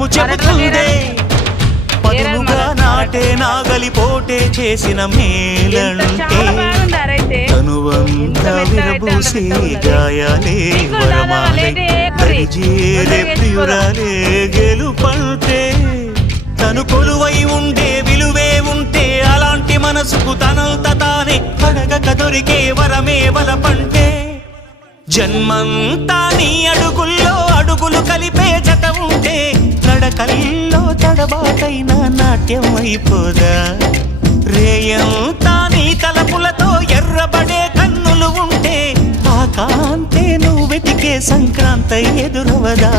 మనము చెబుతుందే పదునుగా నాటే నాగలి పోటే చేసిన మేలంటే తనువంతా విరబూసే గాయాలే వరమాలే దరిజేరే ప్రియురాలే గెలుపంటే తను కొలువై ఉండే విలువే ఉంటే అలాంటి మనసుకు తనంత తానే అడగక దొరికే వరమే వలపంటే జన్మంతా నీ అడుగుల్లో అడుగులు కలిపే జత ఉంటే నడకల్లో తడబాటైన నాట్యం అయిపోదా రేయంతా నీ తలపులతో ఎర్రబడే కన్నులు ఉంటే ఆ కాంతే నువ్వు వెతికే సంక్రాంతి ఎదురవదా